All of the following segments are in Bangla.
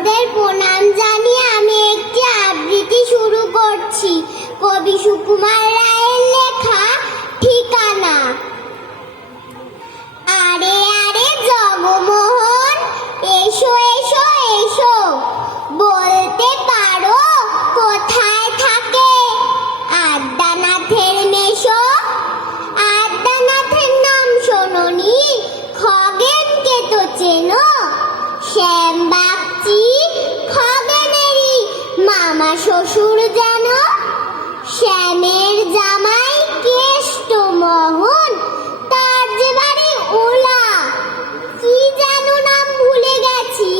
বড়দের প্রণাম জানিয়ে আমি একটি আবৃত্তি শুরু করছি। কবি সুকুমার রায়ের লেখা ঠিকানা। আরে আরে জগমোহন, এসো এসো এসো, বলতে পারো কোথায় থাকে আদ্যানাথের মেশো? আদ্যানাথের নাম শোনোনি? খগেনকে তো চেনো? শ্যাম বাগচি খগেনেরই মামা শ্বশুর জানো? শ্যামের জামাই কেষ্ট মোহন, তার যে বাড়ি ওলা, কি যেন নাম ভুলে গেছি,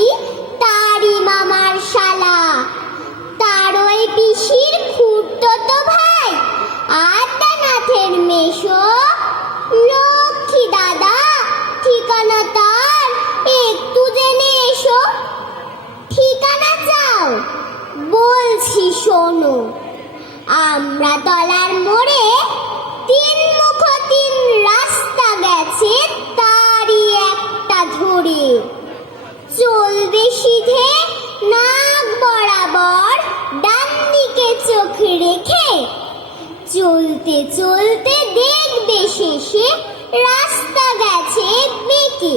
তারই মামার শালা। তার ওই পিসির খুড়তুতো ভাই আদ্যানাথের মেশো। লক্ষ্মী দাদা, ঠিকানা তার একটু জেনে এসো। ঠিকানা চাও? বলছি শোনো। আমরা তলার মোড়ে তিন মুখ তিন রাস্তা গেছে, তারই একটা ধরে। চলবে সিধে নাক বরাবর, ডান দিকে চোখ রেখে। চলতে চলতে দেখবে শেষে রাস্তা গেছে বেঁকে।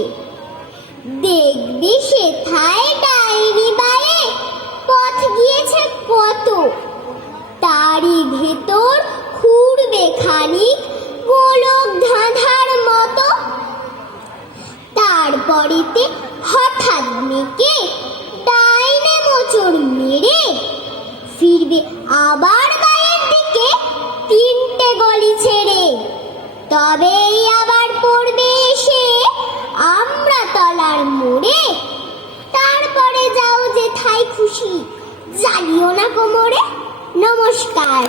দেখবে সেথায় ডাইনি বায়ে পথ গিয়েছে কত, তারই ভেতর খুঁড়বে খানিক গোলক ধাঁধার মতো। তারপরেতে হঠাৎ মেকে ডাইনে মোচড় মেরে ফিরবে আবার বায়ের দিকে তিনটে গলি ছেড়ে। তবেই আবার পড়বে এসে আমরা তলার মোড়ে। তারপরে যাও যেথায় খুশি, জ্বালিও না কোমরে। নমস্কার।